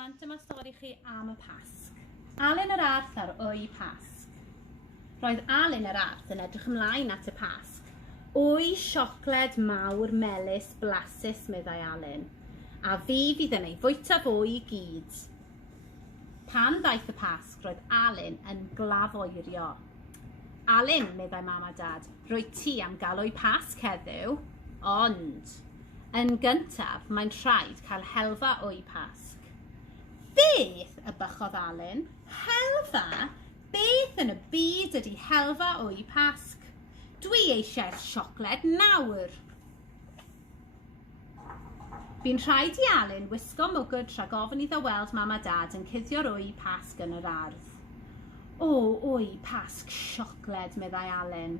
blant, dyma stori chi am y Pasg. Alun yr Arth ar Wy Pasg. Roedd Alun yr Arth yn edrych ymlaen at y Pasg. Wy siocled mawr melys blasus, meddai Alun, a fi fydd yn ei fwyta fo i gyd. Pan ddaeth y Pasg, roedd Alun yn glafoerio. Alun, meddai mam a dad, roedd ti am gael o'i Pasg heddiw, ond yn gyntaf, mae'n rhaid cael helfa o'i Pasg. Beth, y bychodd Alun? Helfa? Beth yn y byd ydy helfa o'i Pasg? Dwi eisiau'r siocled nawr. Bu'n rhaid i Alun wisgo mwgwd rhag ofyn iddo weld mam a dad yn cuddio'r o'i Pasg yn yr ardd. O, o'i Pasg siocled, meddai Alun.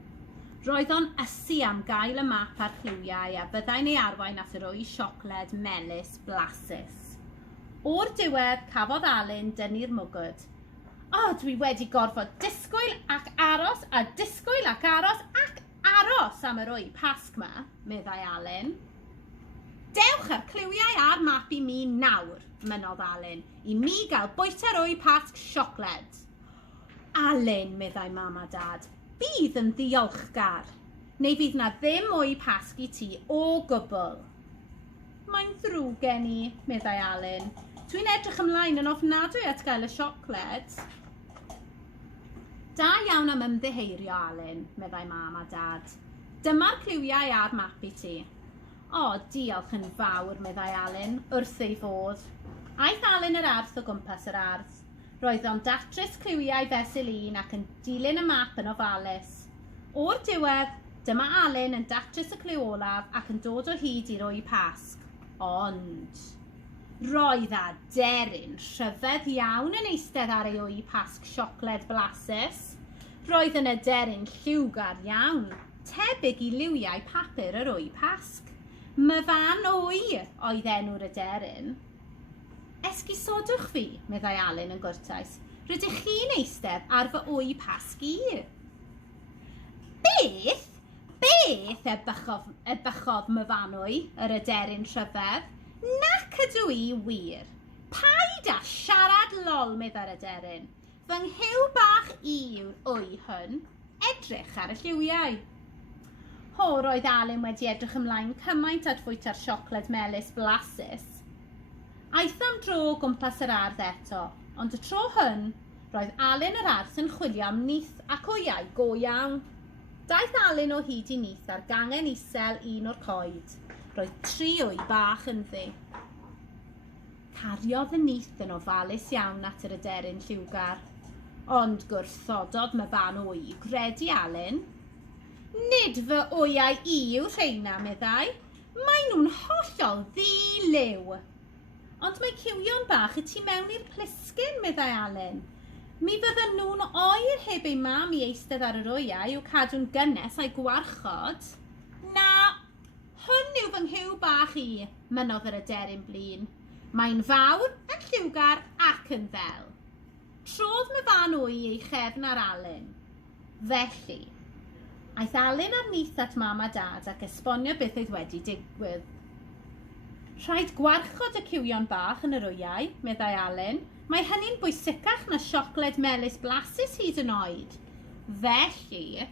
Roedd o'n ysu am gael y map a'r lliwiau a byddai'n ei arwain at yr o'i siocled melys blasus. O'r diwedd, cafodd Alun dynnu'r mwgwd. O, dwi wedi gorfod disgwyl ac aros a disgwyl ac aros am yr o'i Pasg ma, meddai Alun. Dewch ar cliwiau a'r map i mi nawr, mynnodd Alun, i mi gael bwyta'r o'i Pasg siocled. Alun, meddai mam a dad, bydd yn ddiolchgar, neu fydd na ddim o'i Pasg i ti o gwbl. Mae'n ddrwg gen i, meddai Alun. Dwi'n edrych ymlaen yn ofnadwy at gael y siocled. Da iawn am ymddiheurio, Alun, meddai mam a dad. Dyma'r cliwiau a'r map i ti. O, diolch yn fawr, meddai Alun, wrth ei fodd. Aeth Alun yr arth o gwmpas yr ardd. Roedd o'n datrys cliwiau fesul un ac yn dilyn y map yn ofalus. O'r diwedd, dyma Alun yn datrys y cliw olaf ac yn dod o hyd i'r o'i Pasg. Ond roedd a deryn rhyfedd iawn yn eistedd ar ei o'i Pasg siocled blasus. Roedd yn y deryn lliwgar iawn, tebyg i liwiau papur yr o'i Pasg. Myfan Wy oedd enw'r y deryn. Esgusodwch fi, meddai Alun yn gwrtais. Rydych chi'n eistedd ar fy o'i Pasg i? Beth? Beth y bychodd Myfanwy, yr aderyn rhyfedd? Nac ydw i wir. Paid â siarad lol, meddai'r aderyn. Fy nghyw bach i yw'r wy hwn. Edrych ar y lliwiau. Ho, roedd Alun wedi edrych ymlaen cymaint at fwyta'r siocled melys blasus. Aeth am dro gwmpas yr ardd eto, ond y tro hyn, roedd Alun yr arth yn chwilio am nyth ac wyau go iawn. Daeth Alun o hyd i nyth ar gangen isel un o'r coed. Roedd 3 wy bach ynddi. Cariodd y nyth yn ofalus iawn at yr aderyn lliwgar, ond gwrthododd Myfan Wy gredu Alun. Nid fy wyau i yw rheina, meddai. Maen nhw'n hollol ddi-liw. Ond mae ciwion bach y tu mewn i'r plisgyn, meddai Alun. Mi fydden nhw'n oer heb ei mam i eistedd ar yr wyau i'w cadw'n gynnes a'i gwarchod. Na, hwn yw fy nghyw bach i, mynnodd yr aderyn blin. Mae'n fawr, yn lliwgar ac yn ddel. Trodd Myfan Wy ei chefn ar Alun. Felly, aeth Alun ar nyth at mam a dad ac esbonio beth oedd wedi digwydd. Rhaid gwarchod y ciwion bach yn yr wyau, meddai Alun. Mae hynny'n bwysicach na siocled melys blasus hyd yn oed. Felly,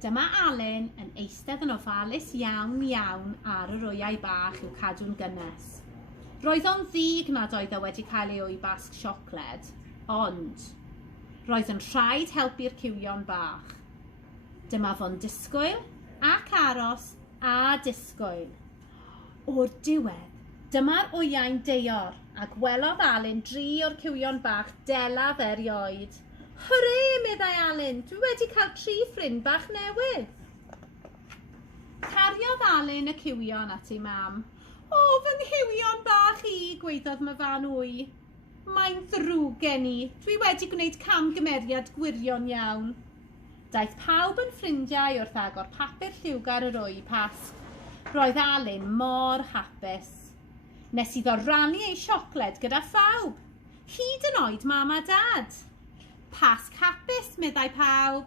dyma Alun yn eistedd yn ofalus iawn ar yr wyau bach i'w cadw'n gynnes. Roedd o'n ddig nad oedd o wedi cael ei o'i Pasg siocled, ond roedd yn rhaid helpu'r ciwion bach. Dyma fo'n disgwyl ac aros a disgwyl. O'r diwedd, dyma'r wyau'n deor a gwelodd Alun 3 o'r ciwion bach delaf erioed. Hwre, meddai Alun, dwi wedi cael 3 ffrind bach newydd. Cariodd Alun y ciwion at ei mam. O, fy nghywion bach i, gwaeddodd Myfan Wy. Mae'n ddrwg gen i, dwi wedi gwneud camgymeriad gwirion iawn. Daeth pawb yn ffrindiau wrth agor papur lliwgar yr o'i Pasg. Roedd Alun mor hapus. Nes iddo rannu ei siocled gyda phawb, hyd yn oed mam a dad. Pasg hapus, meddai pawb.